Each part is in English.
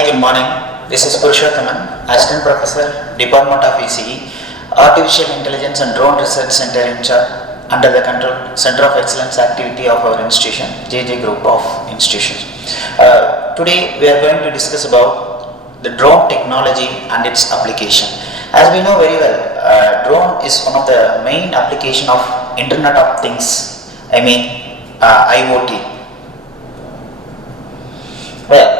Hi, good morning. This is Purushothaman, Assistant Professor, Department of ECE, Artificial Intelligence and Drone Research Center in charge under the control Center of Excellence activity of our institution, JJ Group of Institutions. Today we are going to discuss about the drone technology and its application. As we know very well, drone is one of the main application of Internet of Things, IoT. Well,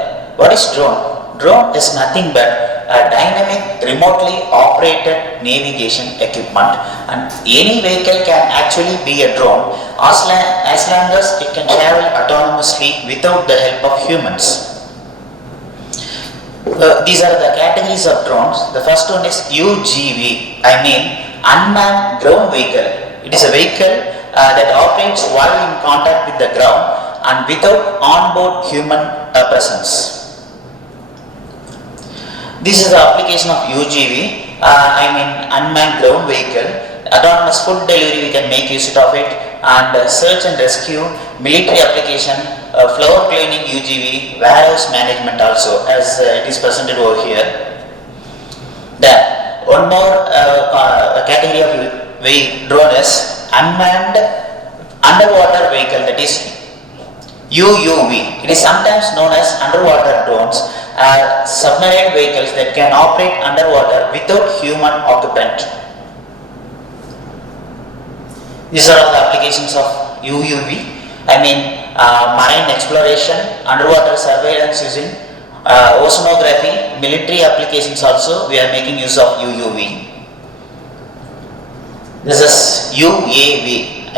what is drone? Drone is nothing but a dynamic, remotely operated navigation equipment, and any vehicle can actually be a drone as long as it can travel autonomously without the help of humans. These are the categories of drones. The first one is UGV, unmanned ground vehicle. It is a vehicle that operates while in contact with the ground and without onboard human presence. This is the application of UGV, unmanned ground vehicle. Autonomous food delivery we can make use of it, and search and rescue, military application, floor cleaning UGV, warehouse management also, as it is presented over here. Then one more category of drone is unmanned underwater vehicle, that is UUV. It is sometimes known as underwater drones, are submarine vehicles that can operate underwater without human occupant. These are all the applications of UUV. Marine exploration, underwater surveillance using oceanography, military applications also we are making use of UUV. This is UAV,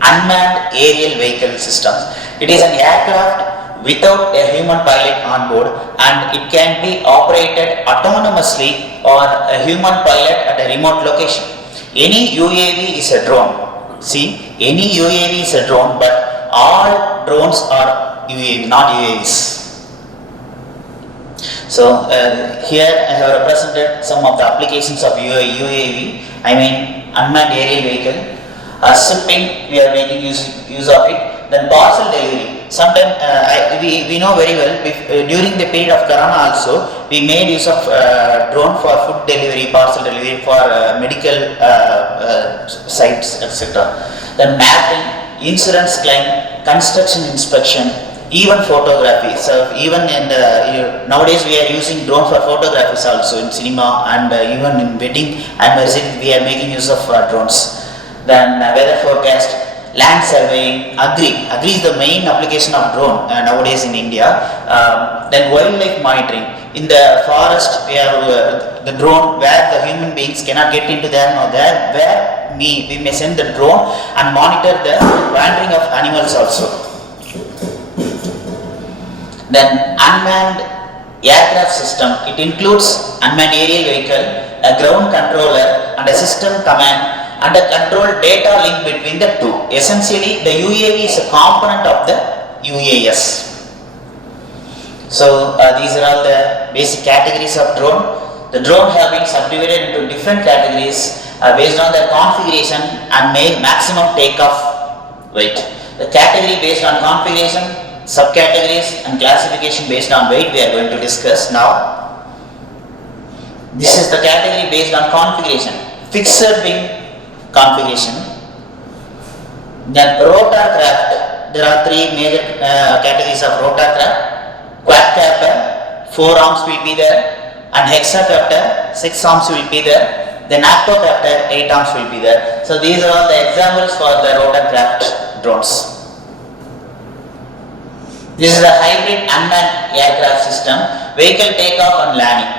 unmanned aerial vehicle systems. It is an aircraft without a human pilot on board, and it can be operated autonomously or a human pilot at a remote location. Any UAV is a drone. See, any UAV is a drone, but all drones are UAV, not UAVs. So here I have represented some of the applications of UAV, unmanned aerial vehicle. Shipping, we are making use of it. Then parcel delivery. Sometimes we know very well, during the period of Corona also, we made use of drone for food delivery, parcel delivery, for medical sites, etc. Then mapping, insurance claim, construction inspection, even photography. So even in nowadays we are using drone for photographies also in cinema, and even in wedding anniversary we are making use of drones. Then weather forecast, land surveying, agri is the main application of drone nowadays in India. Then wildlife monitoring. In the forest we have the drone where the human beings cannot get into there, where we may send the drone and monitor the wandering of animals also. Then unmanned aircraft system. It includes unmanned aerial vehicle, a ground controller, and a system command and a control data link between the two. Essentially, the UAV is a component of the UAS. So these are all the basic categories of drone. The drone have been subdivided into different categories based on their configuration and maximum takeoff weight. The category based on configuration, subcategories and classification based on weight we are going to discuss now. This is the category based on configuration. Fixed wing configuration. Then rotorcraft. There are three major categories of rotorcraft. Quadcopter, 4 arms will be there, and hexacopter, 6 arms will be there. Then octocopter, 8 arms will be there. So these are all the examples for the rotorcraft drones. This is a hybrid unmanned aircraft system, vehicle takeoff and landing.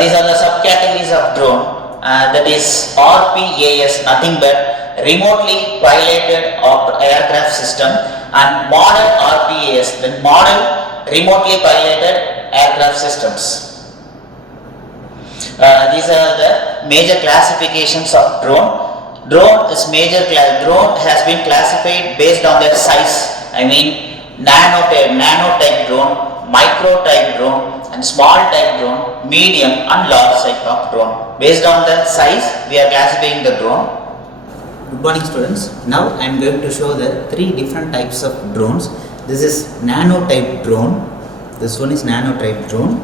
These are the subcategories of drone. That is RPAS, nothing but remotely piloted aircraft system, and model RPAS, the model remotely piloted aircraft systems. These are the major classifications of drone. Drone has been classified based on their size. Nano type drone, micro type drone, and small type drone, medium and large type of drone. Based on the size, we are classifying the drone. Good morning students. Now I am going to show the three different types of drones This is nano type drone. This one is nano type drone.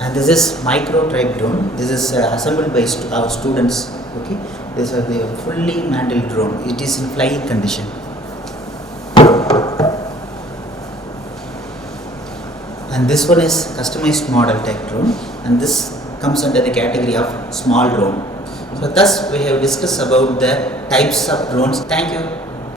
And this is micro type drone. This is assembled by our students. Okay, this is the fully manned drone. It is in flying condition. And this one is customized model type drone, and this comes under the category of small drone. So thus we have discussed about the types of drones. Thank you.